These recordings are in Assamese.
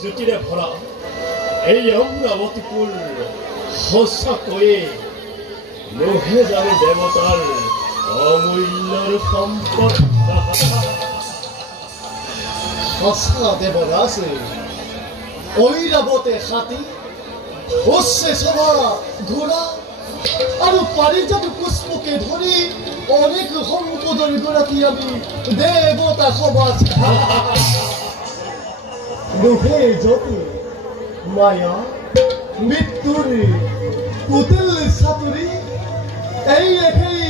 জ্যোতিৰে ভৰা এই অমৰাৱতীপুৰ সঁচাকৈয়ে নহে জানো দেৱতাৰ অমূল্যৰ সম্পদ। সঁচা দেৱদাস ঐৰাৱতে হাতী অশ্বে চলা ঘোঁৰা আৰু পাৰিজাত পুষ্পকে ধৰি অনেক সম্পদৰ গৰাকী আমি দেৱতা সমাজ। নহে যদি মায়া মৃত্যুৰ পুতুল চাতুৰি এই একেই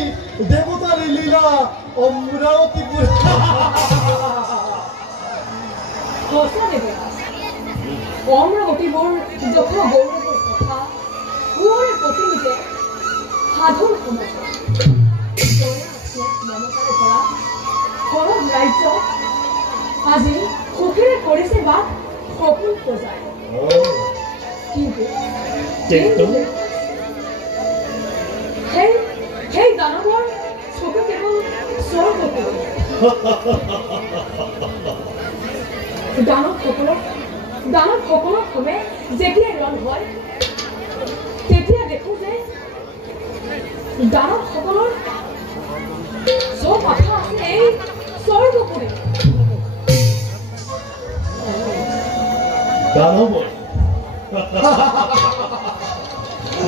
দেৱতাৰ লীলা অমৰাৱতীপুৰ। সঁচা দেৱদাস অমৰাৱতীপুৰ যথা গৌৰৱৰ কথা কোঁৱৰ প্ৰতিনিধে সাধুৰ সমাজ মমতাৰে ভৰা সৰহ ৰাজ্য আজি সুখেৰে কৰিছে বাস সপোন সজায়। কিন্তু সেই দানৱৰ চকু কেৱল স্বৰ্গপুৰ। দানৱসকলৰ ক্ৰমে যেতিয়া ৰণ হয় তেতিয়া দেখো যে দানৱসকলৰ চব আশা আছে এই স্বৰ্গপুৰে।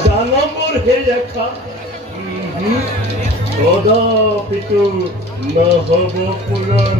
দানৱৰ সেই আশা কদাপিতো নহ'ব পূৰণ।